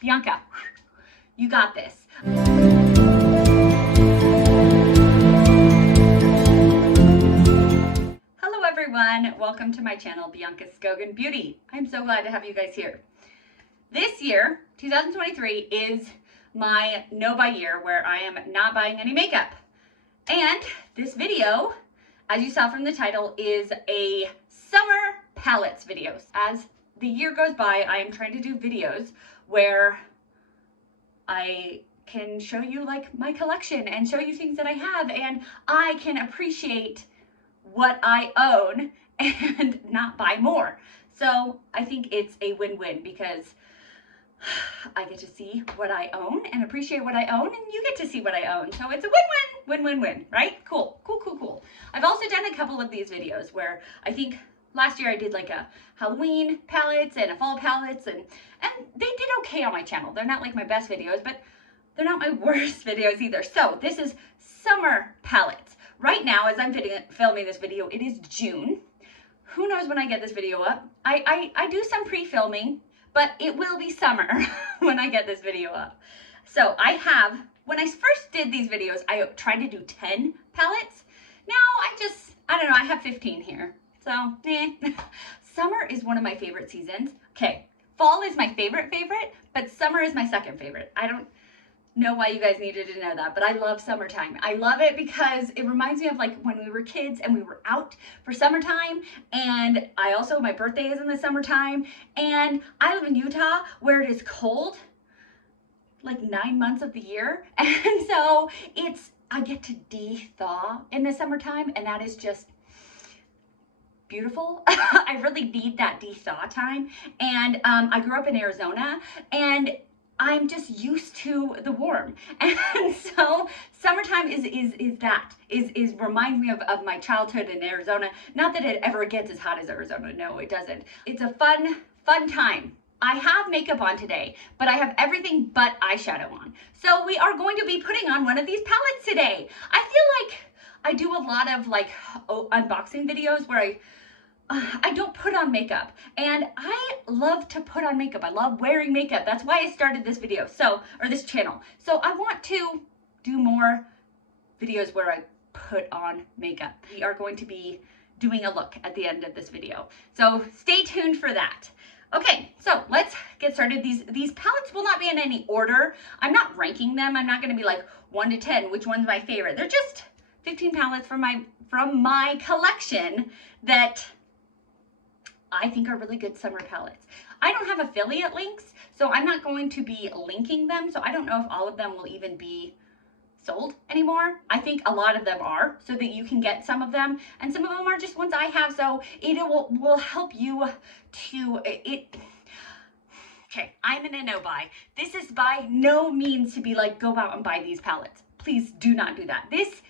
Bianca, you got this. Hello everyone, welcome to my channel, Bianca Skogan Beauty. I'm so glad to have you guys here. This year, 2023, is my no-buy year where I am not buying any makeup. And this video, as you saw from the title, is a summer palettes videos. As the year goes by, I am trying to do videos where I can show you like my collection and show you things that I have, and I can appreciate what I own and not buy more. So I think it's a win-win because I get to see what I own and appreciate what I own, and you get to see what I own. So it's a win-win, win-win-win, right? Cool, cool, cool, cool. I've also done a couple of these videos where I think last year I did like a Halloween palettes and a fall palettes, and they did okay on my channel. They're not like my best videos, but they're not my worst videos either. So this is summer palettes. Right now, as I'm filming this video, it is June. Who knows when I get this video up? I do some pre-filming, but it will be summer when I get this video up. So I have, when I first did these videos, I tried to do 10 palettes. Now I don't know, I have 15 here. So, Summer is one of my favorite seasons. Okay, fall is my favorite, but summer is my second favorite. I don't know why you guys needed to know that, but I love summertime. I love it because it reminds me of like when we were kids and we were out for summertime, and my birthday is in the summertime, and I live in Utah where it is cold like 9 months of the year, and so I get to de-thaw in the summertime, and that is just beautiful. I really need that de-thaw time, and I grew up in Arizona, and I'm just used to the warm, and so summertime reminds me of my childhood in Arizona. Not that it ever gets as hot as Arizona, no it doesn't. It's a fun time. I have makeup on today, but I have everything but eyeshadow on. So we are going to be putting on one of these palettes today. I feel like I do a lot of like unboxing videos where I don't put on makeup, and I love to put on makeup. I love wearing makeup. That's why I started this video, or this channel. So I want to do more videos where I put on makeup. We are going to be doing a look at the end of this video. So stay tuned for that. Okay, so let's get started. These palettes will not be in any order. I'm not ranking them. I'm not going to be like 1 to 10, which one's my favorite. They're just 15 palettes from my collection that I think are really good summer palettes. I don't have affiliate links, so I'm not going to be linking them, so I don't know if all of them will even be sold anymore. I think a lot of them are, so that you can get some of them, and some of them are just ones I have, so it will help you to Okay, I'm in a no-buy. This is by no means to be like, go out and buy these palettes. Please do not do that. This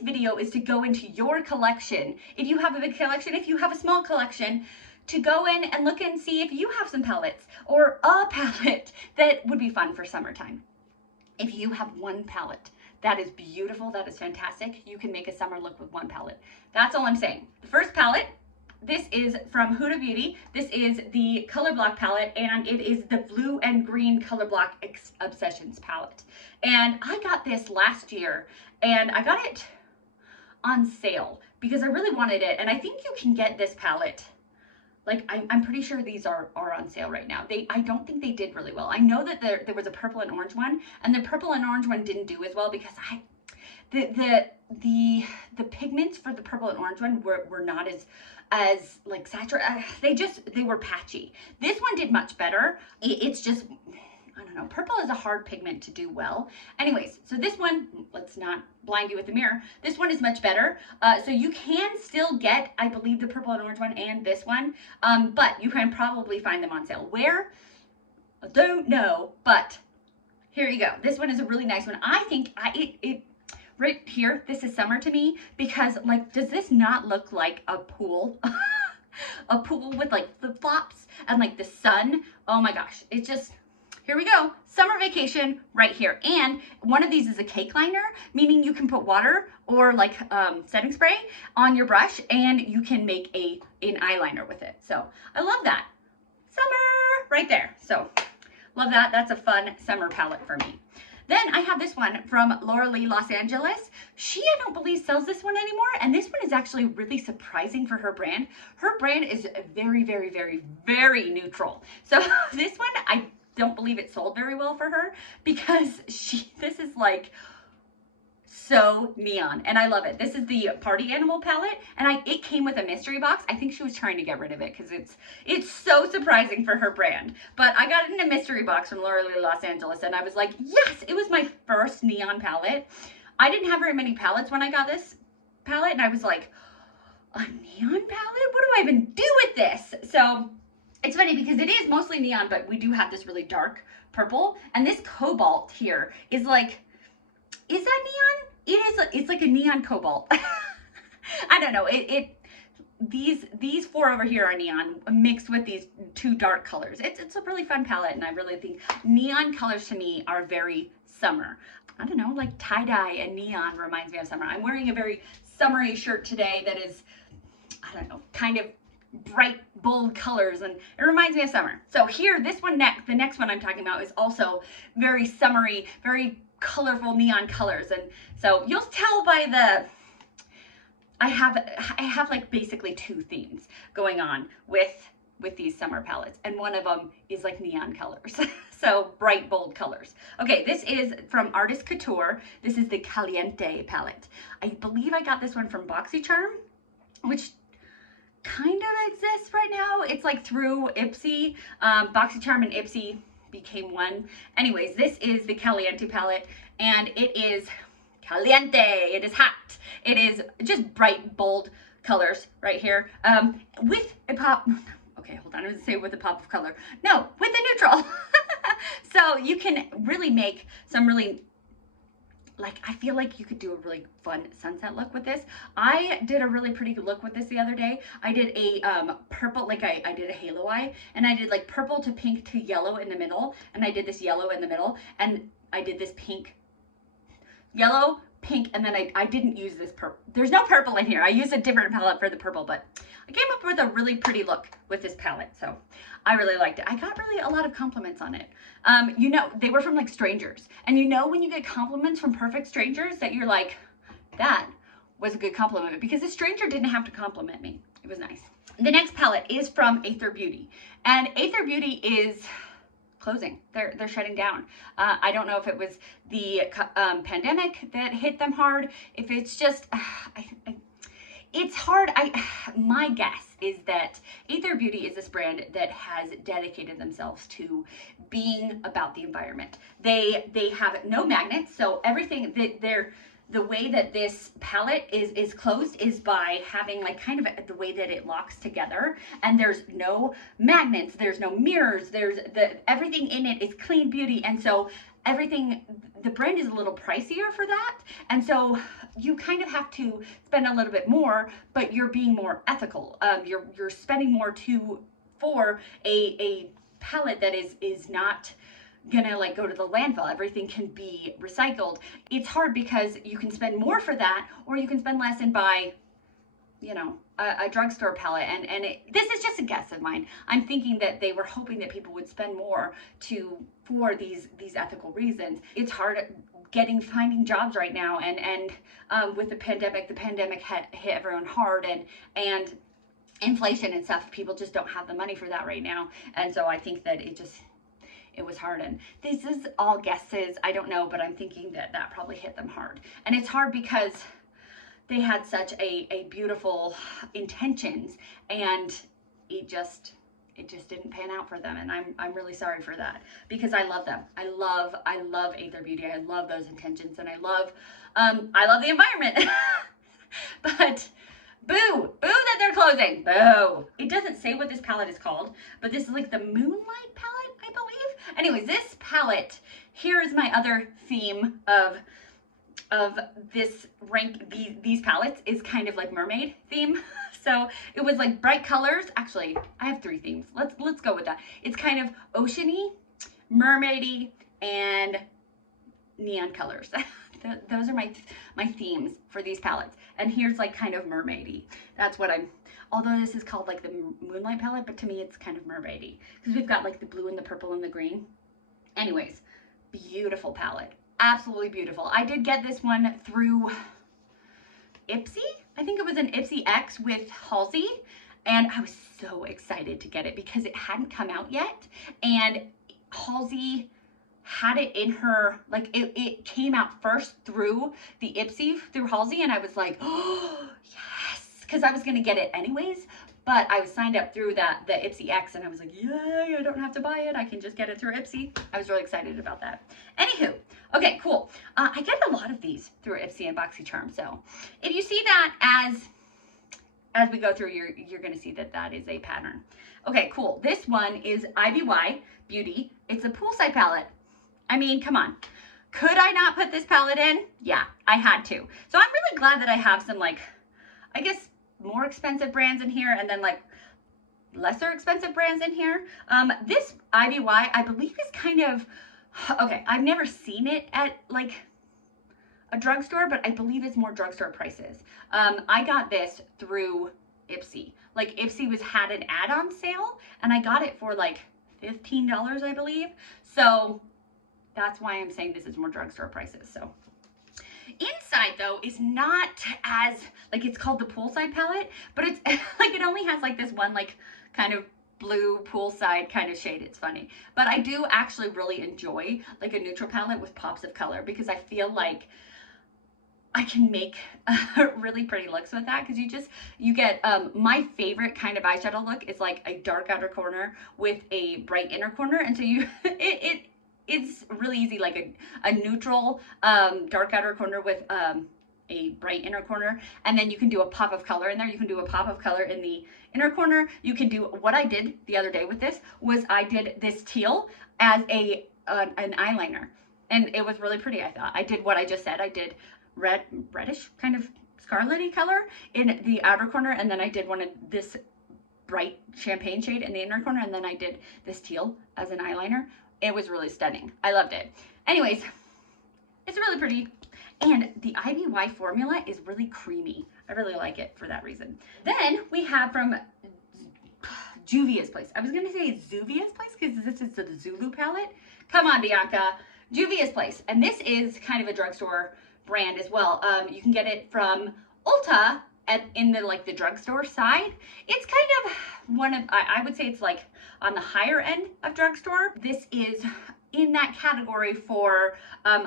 video is to go into your collection. If you have a big collection, if you have a small collection, to go in and look and see if you have some palettes or a palette that would be fun for summertime. If you have one palette, that is beautiful, that is fantastic. You can make a summer look with one palette. That's all I'm saying. The first palette, this is from Huda Beauty. This is the Color Block palette, and it is the blue and green Color Block Obsessions palette. And I got this last year, and I got it on sale because I really wanted it. And I think you can get this palette, like I'm pretty sure these are on sale right now. I don't think they did really well. I know that there was a purple and orange one, and the purple and orange one didn't do as well because the pigments for the purple and orange one were not as like saturated. They were patchy. This one did much better. It's just, I don't know, purple is a hard pigment to do well. Anyways, so this one, let's not blind you with the mirror. This one is much better. So you can still get, I believe, the purple and orange one and this one, but you can probably find them on sale. Where? I don't know, but here you go. This one is a really nice one. I think right here, this is summer to me because, like, does this not look like a pool? A pool with like flip-flops and like the sun. Oh my gosh, it's just, here we go. Summer vacation right here. And one of these is a cake liner, meaning you can put water or like setting spray on your brush and you can make an eyeliner with it. So I love that. Summer right there. So love that. That's a fun summer palette for me. Then I have this one from Laura Lee Los Angeles. She, I don't believe, sells this one anymore. And this one is actually really surprising for her brand. Her brand is very, very, very, very neutral. So this one, I don't believe it sold very well for her because this is like so neon, and I love it. This is the Party Animal palette, and it came with a mystery box. I think she was trying to get rid of it because it's so surprising for her brand. But I got it in a mystery box from Laura Lee Los Angeles, and I was like, yes, it was my first neon palette. I didn't have very many palettes when I got this palette, and I was like, a neon palette? What do I even do with this? So it's funny because it is mostly neon, but we do have this really dark purple, and this cobalt here is like, is that neon? It's like a neon cobalt. I don't know. These four over here are neon mixed with these two dark colors. It's a really fun palette, and I really think neon colors to me are very summer. I don't know, like tie-dye and neon reminds me of summer. I'm wearing a very summery shirt today that is, I don't know, kind of bright, bold colors, and it reminds me of summer. So here, the next one I'm talking about is also very summery, very colorful neon colors. And so you'll tell by I have like basically two themes going on with these summer palettes, and one of them is like neon colors. So bright, bold colors. Okay, this is from Artist Couture. This is the Caliente palette. I believe I got this one from BoxyCharm, which kind of exists right now. It's like through Ipsy. BoxyCharm and Ipsy became one. Anyways, this is the Caliente palette, and it is caliente. It is hot. It is just bright, bold colors right here, with a pop. Okay, hold on. I was gonna say with a pop of color. No, with a neutral. So you can really make some really, like, I feel like you could do a really fun sunset look with this. I did a really pretty look with this the other day. I did a purple, like I did a halo eye, and I did like purple to pink to yellow in the middle, and I did this yellow in the middle, and I did this pink, yellow, pink, and then I didn't use this purple. There's no purple in here. I used a different palette for the purple, but I came up with a really pretty look with this palette, so I really liked it. I got really a lot of compliments on it. You know, they were from like strangers, and you know when you get compliments from perfect strangers that you're like, that was a good compliment, because a stranger didn't have to compliment me. It was nice. The next palette is from ATHR Beauty, and ATHR Beauty is closing. They're shutting down. I don't know if it was the pandemic that hit them hard, if it's just, it's hard. My guess is that ATHR Beauty is this brand that has dedicated themselves to being about the environment. They have no magnets, so everything that the way that this palette is closed is by having like kind of the way that it locks together, and there's no magnets, there's no mirrors, everything in it is clean beauty, and so the brand is a little pricier for that, and so you kind of have to spend a little bit more, but you're being more ethical. You're spending more for a palette that is not gonna like go to the landfill. Everything can be recycled. It's hard because you can spend more for that, or you can spend less and buy, you know, a drugstore palette. And this is just a guess of mine. I'm thinking that they were hoping that people would spend more for these ethical reasons. It's hard finding jobs right now, and with the pandemic hit everyone hard, and inflation and stuff. People just don't have the money for that right now, and so I think that it was hard. And this is all guesses. I don't know, but I'm thinking that probably hit them hard. And it's hard because they had such a beautiful intentions, and it just didn't pan out for them. And I'm really sorry for that, because I love them. I love ATHR Beauty. I love those intentions, and I love the environment. But boo that they're closing. Boo. It doesn't say what this palette is called, but this is like the Moonlight palette, I believe. Anyways, this palette, here is my other theme of this these palettes, is kind of like mermaid theme. So it was like bright colors. Actually, I have three themes. Let's go with that. It's kind of oceany, mermaidy, and neon colors. Those are my themes for these palettes. And here's like kind of mermaidy. That's what although this is called like the Moonlight palette, but to me it's kind of mermaidy, because we've got like the blue and the purple and the green. Anyways, beautiful palette. Absolutely beautiful. I did get this one through Ipsy. I think it was an Ipsy X with Halsey. And I was so excited to get it because it hadn't come out yet. And Halsey had it in her, like it came out first through the Ipsy, through Halsey. And I was like, oh, yes. Because I was going to get it anyways. But I was signed up through the Ipsy X, and I was like, yay, I don't have to buy it. I can just get it through Ipsy. I was really excited about that. Anywho, okay, cool. I get a lot of these through Ipsy and BoxyCharm. So if you see that as we go through, you're going to see that that is a pattern. Okay, cool. This one is IBY Beauty. It's a Poolside palette. I mean, come on. Could I not put this palette in? Yeah, I had to. So I'm really glad that I have some, like, I guess, more expensive brands in here, and then like lesser expensive brands in here. This IBY, I believe, is kind of, okay, I've never seen it at like a drugstore, but I believe it's more drugstore prices. I got this through Ipsy. Like Ipsy had an add-on sale, and I got it for like $15, I believe. So that's why I'm saying this is more drugstore prices. So inside though is not as, like, it's called the Poolside palette, but it's like it only has like this one like kind of blue poolside kind of shade. It's funny, but I do actually really enjoy like a neutral palette with pops of color, because I feel like I can make really pretty looks with that, because you get my favorite kind of eyeshadow look is like a dark outer corner with a bright inner corner, and so it's really easy, like a neutral dark outer corner with a bright inner corner, and then you can do a pop of color in there. You can do a pop of color in the inner corner. You can do, what I did the other day with this was I did this teal as an eyeliner, and it was really pretty. I thought I did what I just said. I did reddish kind of scarlety color in the outer corner, and then I did one of this bright champagne shade in the inner corner, and then I did this teal as an eyeliner. It was really stunning. I loved it. Anyways, it's really pretty. And the IBY formula is really creamy. I really like it for that reason. Then we have from Juvia's Place. I was going to say Juvia's Place because this is the Zulu palette. Come on, Bianca. Juvia's Place. And this is kind of a drugstore brand as well. You can get it from Ulta in the drugstore side. It's kind of one of, I would say it's like on the higher end of drugstore. This is in that category for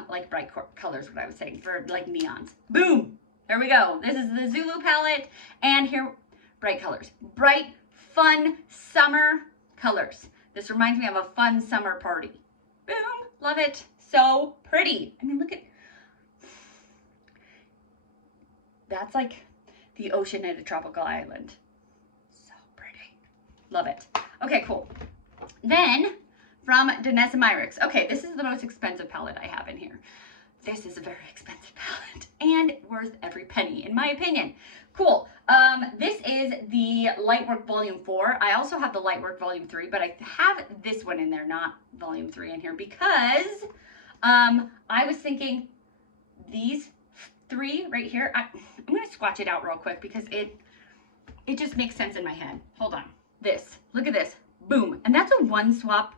like bright colors, what I was saying, for like neons. Boom, there we go. This is the Zulu palette, and here, bright colors. Bright, fun, summer colors. This reminds me of a fun summer party. Boom, love it. So pretty. I mean, look at, that's like the ocean at a tropical island. So pretty. Love it. Okay, cool. Then from Danessa Myricks. Okay, this is the most expensive palette I have in here. This is a very expensive palette and worth every penny, in my opinion. Cool. This is the Lightwork Volume 4. I also have the Lightwork Volume 3, but I have this one in there, not Volume 3 in here, because I was thinking these three right here. I'm going to swatch it out real quick because it just makes sense in my head. Hold on. This. Look at this. Boom. And that's a one swatch,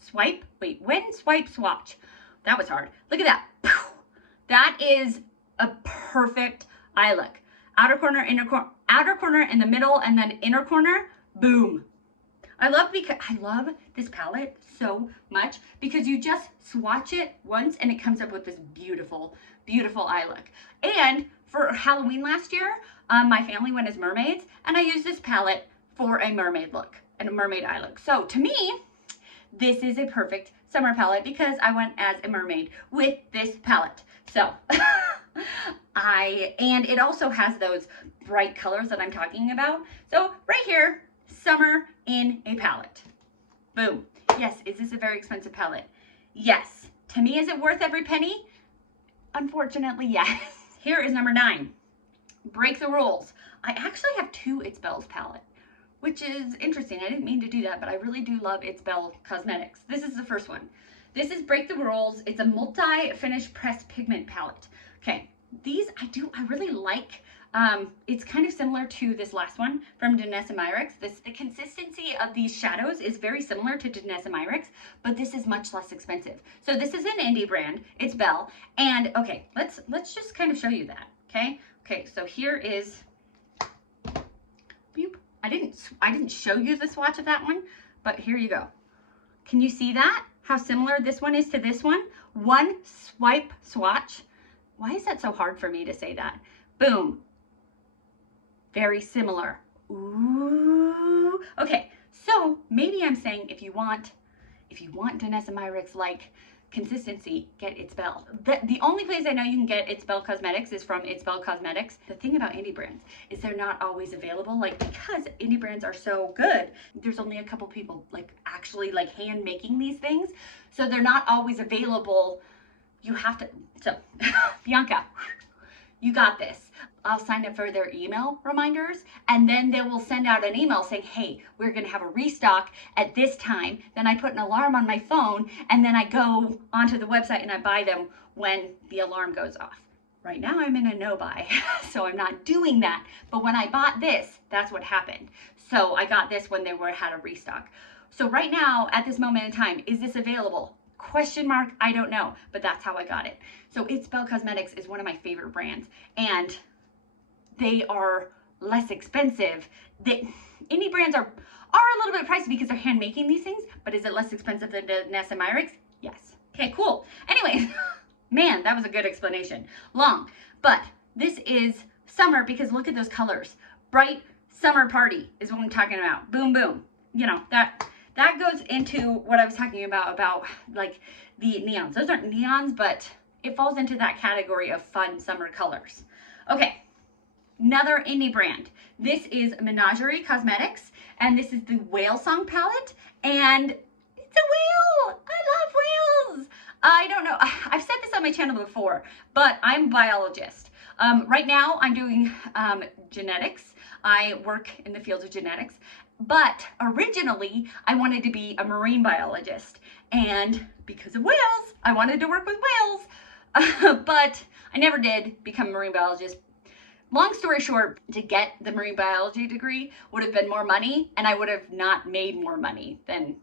swipe. Wait, one swipe swatch. That was hard. Look at that. That is a perfect eye look. Outer corner, inner corner, outer corner in the middle, and then inner corner. Boom. I love this palette so much because you just swatch it once and it comes up with this beautiful, beautiful eye look. And for Halloween last year, my family went as mermaids, and I used this palette for a mermaid look and a mermaid eye look. So to me, this is a perfect summer palette because I went as a mermaid with this palette. So and it also has those bright colors that I'm talking about. So right here, summer in a palette. Boom. Yes, is this a very expensive palette? Yes. To me, is it worth every penny? Unfortunately, yes. Here is number 9. Break the Rules. I actually have 2 It's Belle's palette, which is interesting. I didn't mean to do that, but I really do love It's Belle Cosmetics. This is the first one. This is Break the Rules. It's a multi-finish pressed pigment palette. Okay, These I really like. It's kind of similar to this last one from Danessa Myricks. The consistency of these shadows is very similar to Danessa Myricks, but this is much less expensive. So this is an indie brand. It's Belle. And okay, let's just kind of show you that. Okay. Okay. So here is. Boop. I didn't show you the swatch of that one, but here you go. Can you see that? How similar this one is to this one? One swipe swatch. Why is that so hard for me to say that? Boom. Very similar. Ooh. Okay, so maybe I'm saying if you want Danessa Myricks like consistency, get It's Belle. The only place I know you can get It's Belle Cosmetics is from It's Belle Cosmetics. The thing about indie brands is they're not always available, like because indie brands are so good, there's only a couple people like actually like hand making these things. So they're not always available. You have to, so Bianca, you got this. I'll sign up for their email reminders, and then they will send out an email saying, hey, we're gonna have a restock at this time. Then I put an alarm on my phone, and then I go onto the website and I buy them when the alarm goes off. Right now I'm in a no buy, so I'm not doing that. But when I bought this, that's what happened. So I got this when they had a restock. So right now, at this moment in time, is this available? Question mark, I don't know, but that's how I got it. So It's Belle Cosmetics is one of my favorite brands, and they are less expensive. Indie brands are a little bit pricey because they're hand making these things, but is it less expensive than Danessa Myricks? Yes. Okay, cool. Anyway, man, that was a good explanation. Long, but this is summer because look at those colors. Bright summer party is what I'm talking about. Boom, boom. You know, that goes into what I was talking about like the neons. Those aren't neons, but it falls into that category of fun summer colors. Okay. Another indie brand. This is Menagerie Cosmetics, and this is the Whalesong palette, and it's a whale. I love whales. I don't know. I've said this on my channel before, but I'm a biologist. Right now, I'm doing genetics. I work in the field of genetics, but originally, I wanted to be a marine biologist, and because of whales, I wanted to work with whales, but I never did become a marine biologist. Long story short, to get the marine biology degree would have been more money, and I would have not made more money than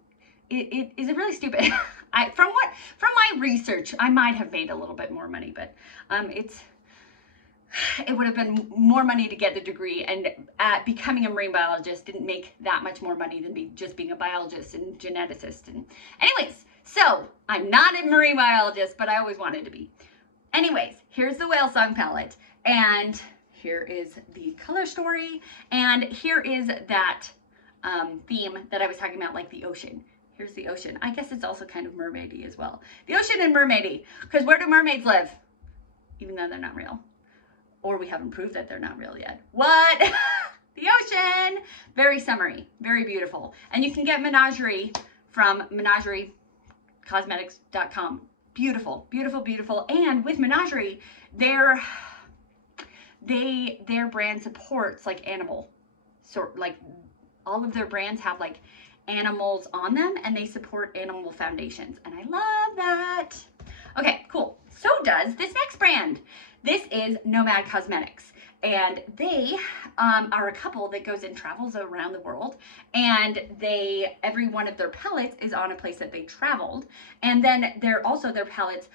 it is. It really stupid. From my research, I might have made a little bit more money, but it would have been more money to get the degree, and becoming a marine biologist didn't make that much more money than just being a biologist and geneticist. And anyways, so I'm not a marine biologist, but I always wanted to be. Anyways, here's the Whalesong palette, and here is the color story, and here is that theme that I was talking about, like the ocean. Here's the ocean. I guess it's also kind of mermaidy as well. The ocean and mermaidy, because where do mermaids live? Even though they're not real. Or we haven't proved that they're not real yet. What? The ocean! Very summery, very beautiful. And you can get Menagerie from menageriecosmetics.com. Beautiful, beautiful, beautiful. And with Menagerie, their brand supports like animal, like all of their brands have like animals on them, and they support animal foundations, and I love that. Okay, cool. So does this next brand. This is Nomad Cosmetics, and they are a couple that goes and travels around the world, and every one of their palettes is on a place that they traveled, and then their palettes,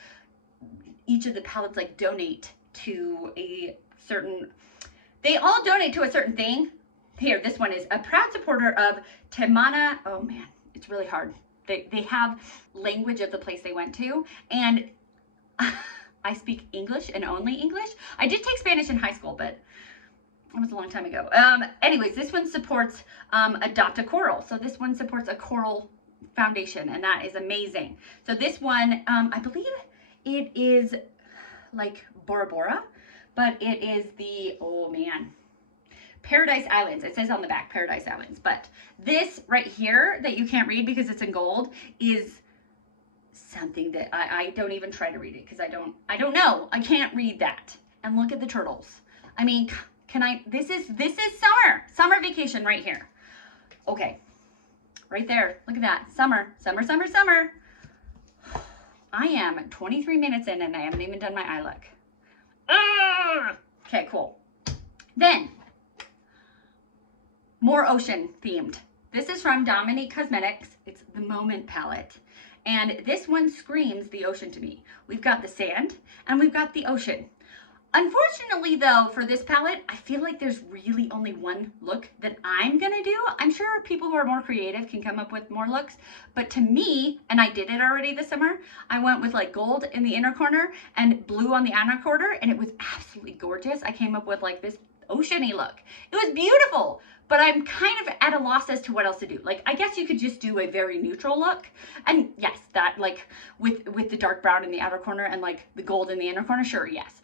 each of the palettes like donate to a certain, they all donate to a certain thing. Here, this one is a proud supporter of Temana. Oh man, it's really hard. They have language of the place they went to, and I speak English and only English. I did take Spanish in high school, but it was a long time ago. Anyways, this one supports Adopt a Coral. So this one supports a coral foundation, and that is amazing. So this one, I believe it is like Bora Bora, but it is the, oh man, Paradise Islands. It says on the back, Paradise Islands. But this right here that you can't read because it's in gold is something that I don't even try to read it because I don't know. I can't read that. And look at the turtles. I mean, this is summer vacation right here. Okay, right there. Look at that. Summer, summer, summer, summer. I am 23 minutes in and I haven't even done my eye look. Okay, cool. Then, more ocean themed. This is from Dominique Cosmetics. It's the Moment palette. And this one screams the ocean to me. We've got the sand and we've got the ocean. Unfortunately though, for this palette, I feel like there's really only one look that I'm gonna do. I'm sure people who are more creative can come up with more looks, but to me, and I did it already this summer, I went with like gold in the inner corner and blue on the outer corner, and it was absolutely gorgeous. I came up with like this oceany look. It was beautiful, but I'm kind of at a loss as to what else to do. Like, I guess you could just do a very neutral look. And yes, that like with the dark brown in the outer corner and like the gold in the inner corner, sure, yes.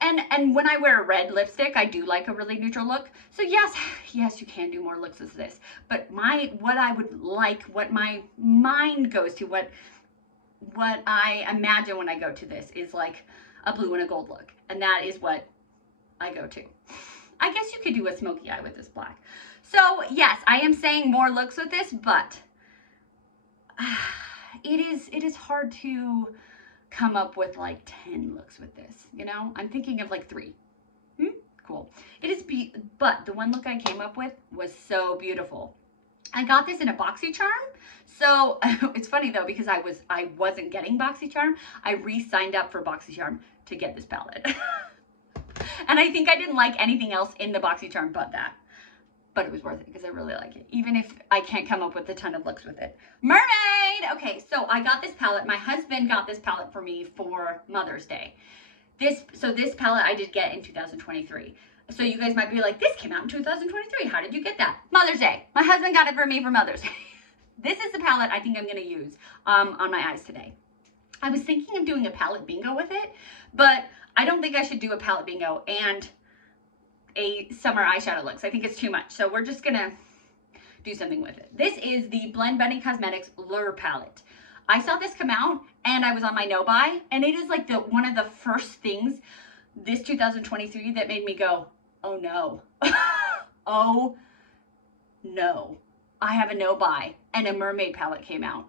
And when I wear a red lipstick, I do like a really neutral look. So yes, you can do more looks with this. But what I would like, what my mind goes to, what I imagine when I go to this is like a blue and a gold look. And that is what I go to. I guess you could do a smoky eye with this black. So yes, I am saying more looks with this, but it is hard to come up with like 10 looks with this, you know? I'm thinking of like 3. Cool. It is, but the one look I came up with was so beautiful. I got this in a BoxyCharm. So it's funny though, because I wasn't getting BoxyCharm. I re-signed up for BoxyCharm to get this palette. And I think I didn't like anything else in the BoxyCharm but that. But it was worth it because I really like it, even if I can't come up with a ton of looks with it. Mermaid! Okay, so I got this palette. My husband got this palette for me for Mother's Day. This palette I did get in 2023. So you guys might be like, this came out in 2023. How did you get that? Mother's Day. My husband got it for me for Mother's Day. This is the palette I think I'm going to use on my eyes today. I was thinking of doing a palette bingo with it, but I don't think I should do a palette bingo and a summer eyeshadow looks. I think it's too much. So we're just gonna do something with it. This is the Blend Bunny Cosmetics Lure palette. I saw this come out and I was on my no buy, and it is like one of the first things this 2023 that made me go, oh no. Oh no. I have a no buy and a mermaid palette came out.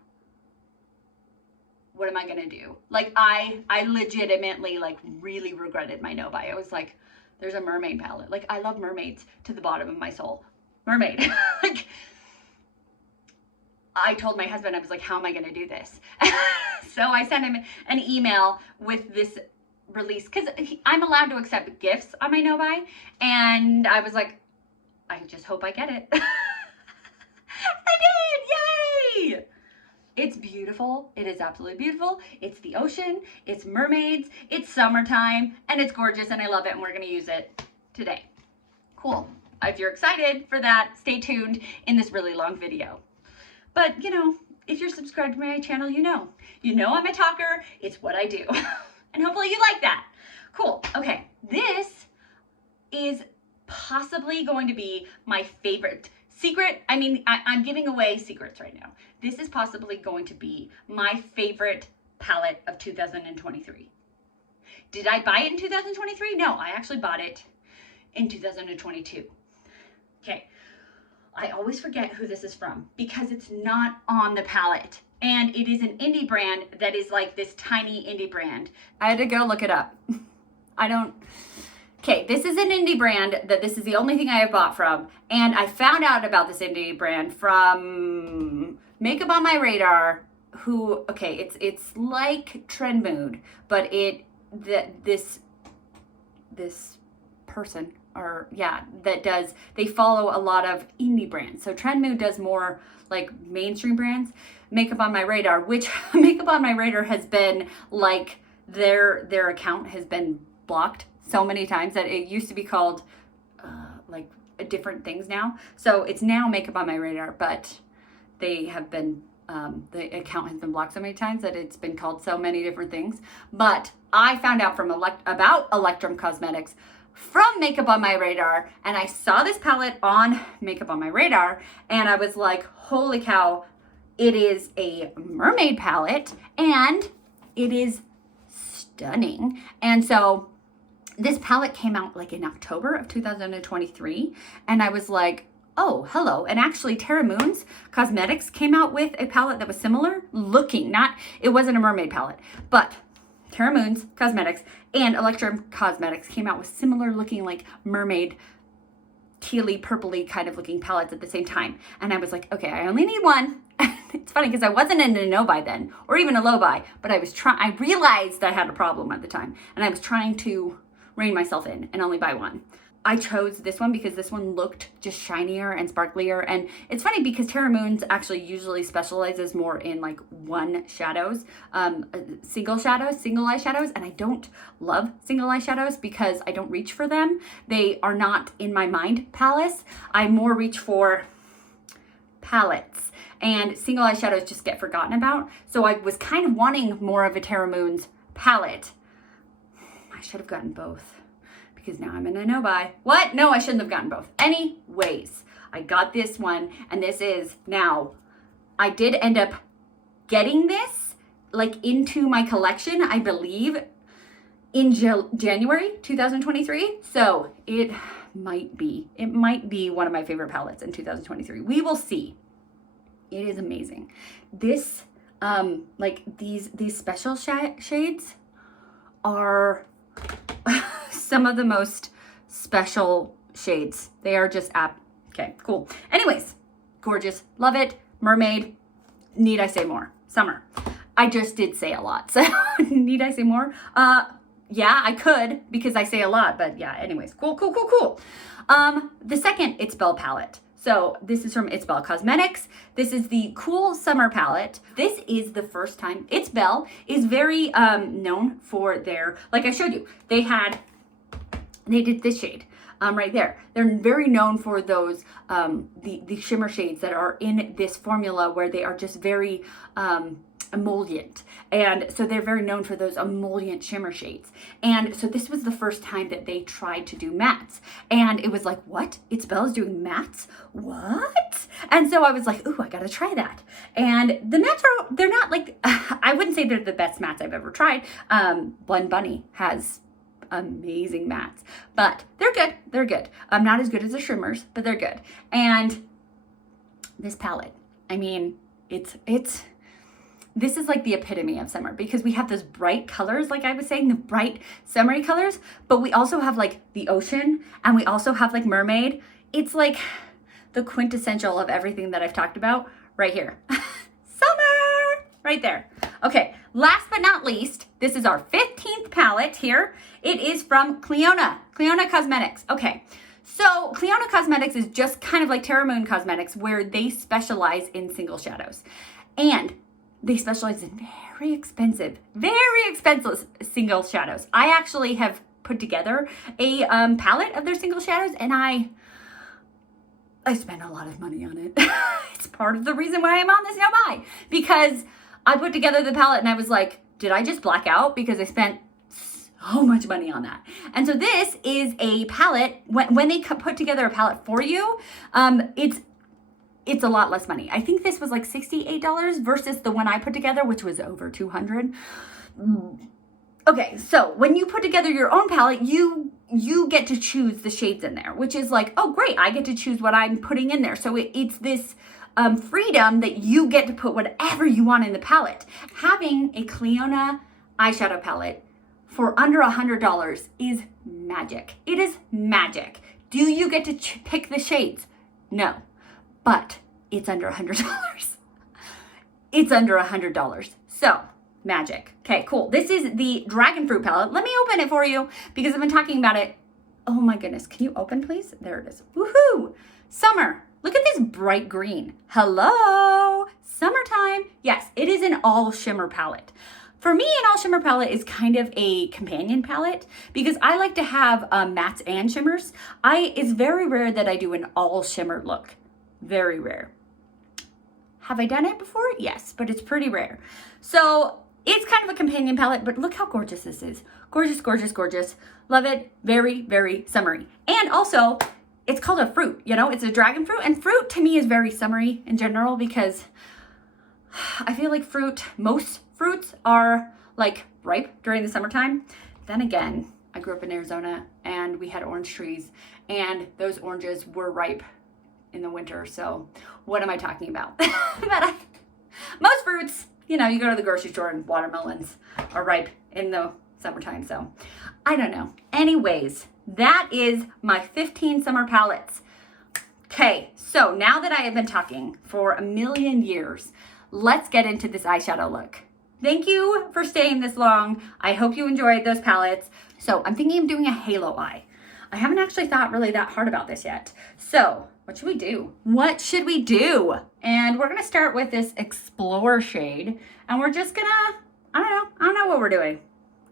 What am I gonna do? Like I legitimately like really regretted my no buy. I was like, there's a mermaid palette. Like, I love mermaids to the bottom of my soul. Mermaid. Like, I told my husband, I was like, how am I going to do this? So I sent him an email with this release, because I'm allowed to accept gifts on my no buy. And I was like, I just hope I get it. I did! Yay! It's beautiful. It is absolutely beautiful. It's the ocean. It's mermaids. It's summertime. And it's gorgeous. And I love it. And we're going to use it today. Cool. If you're excited for that, stay tuned in this really long video. But, you know, if you're subscribed to my channel, you know I'm a talker. It's what I do. And hopefully you like that. Cool. Okay. This is possibly going to be my favorite secret. I mean, I'm giving away secrets right now. This is possibly going to be my favorite palette of 2023. Did I buy it in 2023? No, I actually bought it in 2022. Okay. I always forget who this is from because it's not on the palette. And it is an indie brand that is like this tiny indie brand. I had to go look it up. Okay, this is an indie brand that this is the only thing I have bought from. And I found out about this indie brand from Makeup on My Radar, who, okay, it's like Trend Mood, but this person, or yeah, they follow a lot of indie brands. So Trend Mood does more like mainstream brands. Makeup on My Radar, which Makeup on My Radar has been like, their account has been blocked so many times that it used to be called like different things now. So it's now Makeup on My Radar, but they have been, the account has been blocked so many times that it's been called so many different things. But I found out from about Electrum Cosmetics from Makeup on My Radar, and I saw this palette on Makeup on My Radar, and I was like, holy cow, it is a mermaid palette, and it is stunning. And so this palette came out like in October of 2023, and I was like, oh, hello. And actually Terra Moon's Cosmetics came out with a palette that was similar looking, it wasn't a mermaid palette, but Terra Moon's Cosmetics and Electrum Cosmetics came out with similar looking like mermaid tealy purpley kind of looking palettes at the same time. And I was like, okay, I only need one. It's funny because I wasn't in a no buy then or even a low buy, but I realized I had a problem at the time and I was trying to rein myself in and only buy one. I chose this one because this one looked just shinier and sparklier. And it's funny because Terra Moon's actually usually specializes more in like one shadows, single eyeshadows. And I don't love single eyeshadows because I don't reach for them. They are not in my mind palettes. I more reach for palettes, and single eyeshadows just get forgotten about. So I was kind of wanting more of a Terra Moon's palette. I should have gotten both, because now I'm in a no buy. What? No, I shouldn't have gotten both. Anyways, I got this one, and this is now, I did end up getting this like into my collection, I believe, in January 2023. So it might be one of my favorite palettes in 2023. We will see. It is amazing. This, like these special shades are some of the most special shades. They are just okay, cool. Anyways, gorgeous, love it. Mermaid, need I say more? Summer. I just did say a lot, so need I say more? Yeah, I could because I say a lot, but yeah, anyways, cool. The second It's Belle palette. So this is from It's Belle Cosmetics. This is the Cool Summer palette. This is the first time. It's Belle is very known for their, like I showed you, they did this shade right there. They're very known for those, the shimmer shades that are in this formula where they are just very emollient. And so they're very known for those emollient shimmer shades. And so this was the first time that they tried to do mattes. And it was like, what? It's Belle's doing mattes? What? And so I was like, ooh, I gotta try that. And the mattes they're not like, I wouldn't say they're the best mattes I've ever tried. Blend Bunny has amazing mattes, but they're good. Not as good as the shimmers, but they're good. And this palette, I mean, this is like the epitome of summer because we have those bright colors, like I was saying, the bright summery colors, but we also have like the ocean and we also have like mermaid. It's like the quintessential of everything that I've talked about right here. Summer, right there. Okay, last but not least, this is our 15th palette here. It is from Cleona Cosmetics. Okay, so Cleona Cosmetics is just kind of like Terra Moon Cosmetics where they specialize in single shadows. And they specialize in very expensive single shadows. I actually have put together a palette of their single shadows and I spent a lot of money on it. It's part of the reason why I'm on this no buy, because I put together the palette and I was like, did I just black out? Because I spent so much money on that. And so this is a palette, when they put together a palette for you, it's a lot less money. I think this was like $68 versus the one I put together, which was over $200. Okay, so when you put together your own palette, you get to choose the shades in there, which is like, oh great, I get to choose what I'm putting in there. So it's this freedom that you get to put whatever you want in the palette. Having a Cleona eyeshadow palette for under $100 is magic. It is magic. Do you get to pick the shades? No. But it's under $100. It's under $100. So, magic. Okay, cool. This is the Dragon Fruit palette. Let me open it for you because I've been talking about it. Oh my goodness. Can you open, please? There it is. Woohoo! Summer. Look at this bright green. Hello! Summertime. Yes, it is an all shimmer palette. For me, an all shimmer palette is kind of a companion palette because I like to have mattes and shimmers. It's very rare that I do an all shimmer look. Very rare. Have I done it before? Yes, but it's pretty rare. So it's kind of a companion palette, but look how gorgeous this is. Gorgeous, gorgeous, gorgeous. Love it. Very, very summery. And also, it's called a fruit, you know, it's a dragon fruit. And fruit to me is very summery in general because I feel like most fruits are like ripe during the summertime. Then again, I grew up in Arizona and we had orange trees and those oranges were ripe in the winter. So what am I talking about? But most fruits you know, you go to the grocery store and watermelons are ripe in the summertime. So I don't know. Anyways, that is my 15 summer palettes. Okay, so now that I have been talking for a million years, let's get into this eyeshadow look. Thank you for staying this long. I hope you enjoyed those palettes. So I'm thinking of doing a halo eye. I haven't actually thought really that hard about this yet. So what should we do? What should we do? And we're gonna start with this Explore shade, and we're just gonna, I don't know what we're doing.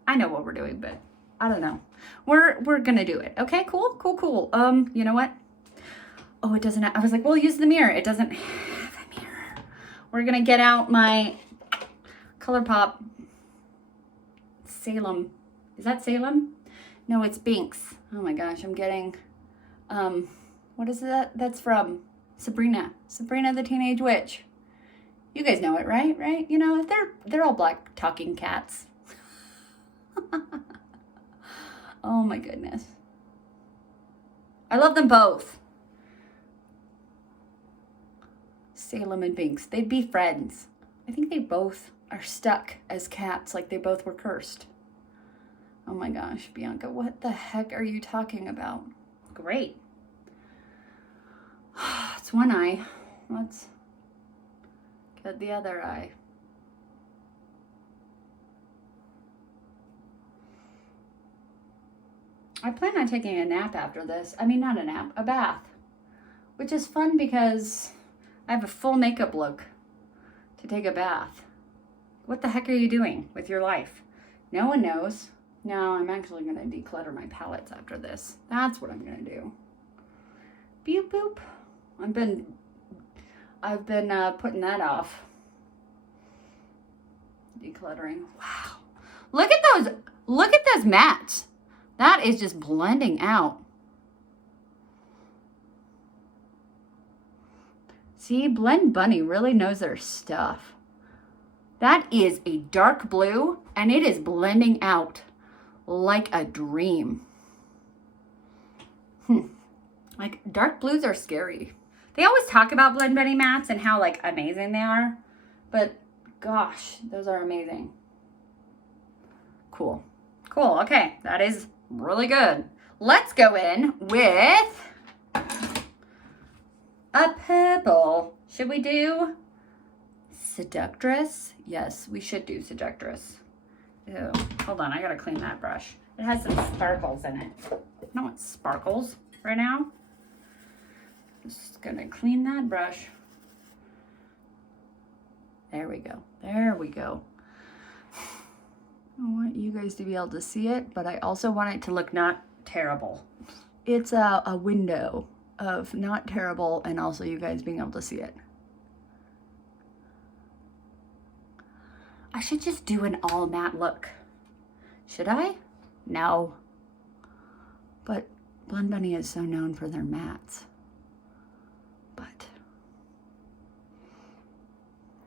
I know what we're doing, but I don't know. We're gonna do it. Okay, cool. You know what? Oh, it doesn't have, I was like, we'll use the mirror. It doesn't have a mirror. We're gonna get out my ColourPop Salem. Is that Salem? No, it's Binks. Oh my gosh, I'm getting, what is that? That's from Sabrina the Teenage Witch. You guys know it, right? Right? You know, they're all black talking cats. Oh my goodness. I love them both. Salem and Binks. They'd be friends. I think they both are stuck as cats, like they both were cursed. Oh my gosh, Bianca, what the heck are you talking about? Great. It's one eye. Let's get the other eye. I plan on taking a nap after this. I mean, not a nap, a bath. Which is fun because I have a full makeup look to take a bath. What the heck are you doing with your life? No one knows. No, I'm actually going to declutter my palettes after this. That's what I'm going to do. Beep boop. I've been putting that off. Decluttering. Wow. Look at those mattes. That is just blending out. See, Blend Bunny really knows their stuff. That is a dark blue, and it is blending out like a dream. Like, dark blues are scary. They always talk about Blend Bunny mattes and how, like, amazing they are. But, gosh, those are amazing. Cool. Cool, okay. That is really good. Let's go in with a purple. Should we do Seductress? Yes, we should do Seductress. Ew. Hold on, I gotta clean that brush. It has some sparkles in it. I don't want sparkles right now. Just gonna clean that brush. There we go. There we go. I want you guys to be able to see it, but I also want it to look not terrible. It's a window of not terrible and also you guys being able to see it. I should just do an all matte look. Should I? No. But Blend Bunny is so known for their mattes. But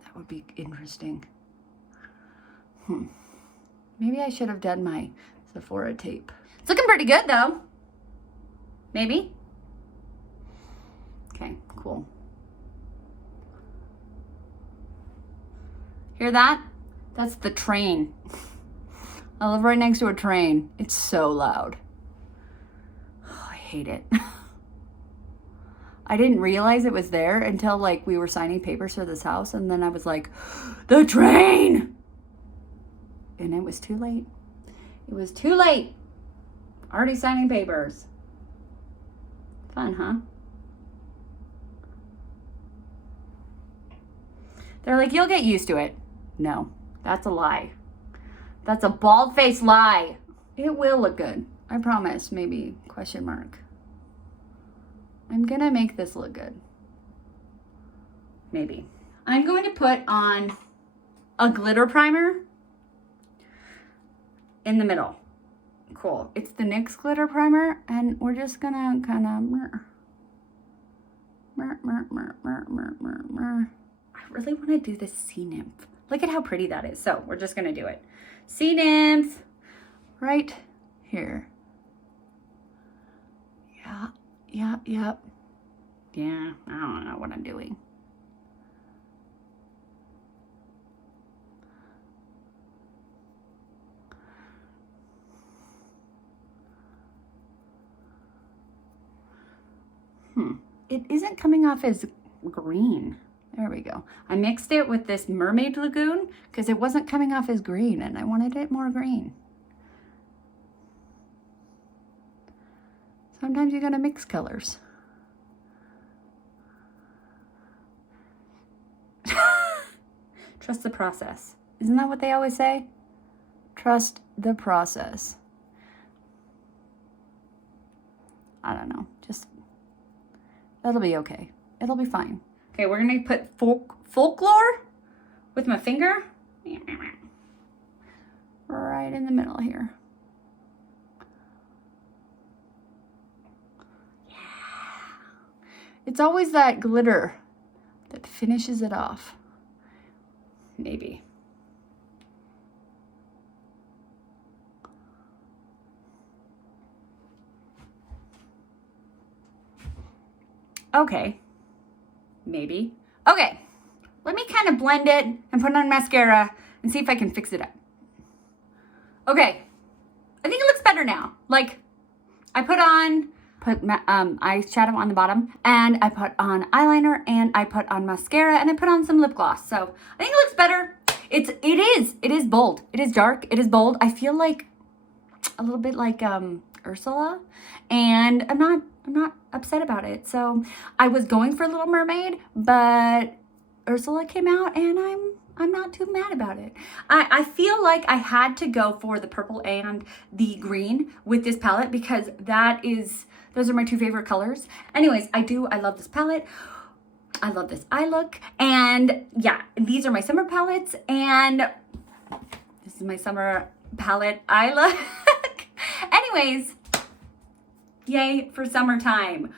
that would be interesting. Maybe I should have done my Sephora tape. It's looking pretty good though. Maybe. Okay, cool. Hear that? That's the train. I live right next to a train. It's so loud. Oh, I hate it. I didn't realize it was there until like we were signing papers for this house, and then I was like, the train! And it was too late. It was too late. Already signing papers. Fun, huh? They're like, you'll get used to it. No, that's a lie. That's a bald-faced lie. It will look good. I promise. Maybe, question mark. I'm gonna make this look good. Maybe. I'm going to put on a glitter primer in the middle. Cool. It's the NYX glitter primer, and we're just gonna kind of I really want to do this Sea Nymph. Look at how pretty that is. So we're just gonna do it. Sea Nymph right here. Yeah. Yeah, I don't know what I'm doing. It isn't coming off as green. There we go. I mixed it with this Mermaid Lagoon because it wasn't coming off as green and I wanted it more green. Sometimes you gotta mix colors. Trust the process. Isn't that what they always say? Trust the process. I don't know. Just, that'll be okay. It'll be fine. Okay, we're gonna put folklore with my finger right in the middle here. Yeah. It's always that glitter that finishes it off. Maybe. Okay. Maybe. Okay. Let me kind of blend it and put on mascara and see if I can fix it up. Okay. I think it looks better now. Like, I put eyeshadow on the bottom, and I put on eyeliner, and I put on mascara, and I put on some lip gloss. So I think it looks better. It is bold. It is dark. It is bold. I feel like a little bit like Ursula, and I'm not upset about it. So I was going for Little Mermaid, but Ursula came out, and I'm not too mad about it. I feel like I had to go for the purple and the green with this palette because those are my two favorite colors. Anyways, I love this palette. I love this eye look. And yeah, these are my summer palettes, and this is my summer palette eye look. Anyways, yay for summertime.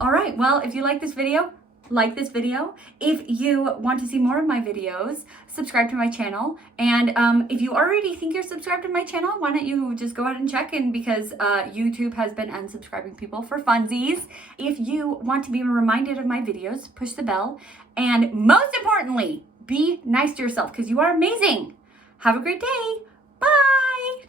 All right, well, if you like this video, like this video. If you want to see more of my videos, subscribe to my channel. And if you already think you're subscribed to my channel, why don't you just go ahead and check in, because YouTube has been unsubscribing people for funsies. If you want to be reminded of my videos, push the bell. And most importantly, be nice to yourself because you are amazing. Have a great day. Bye.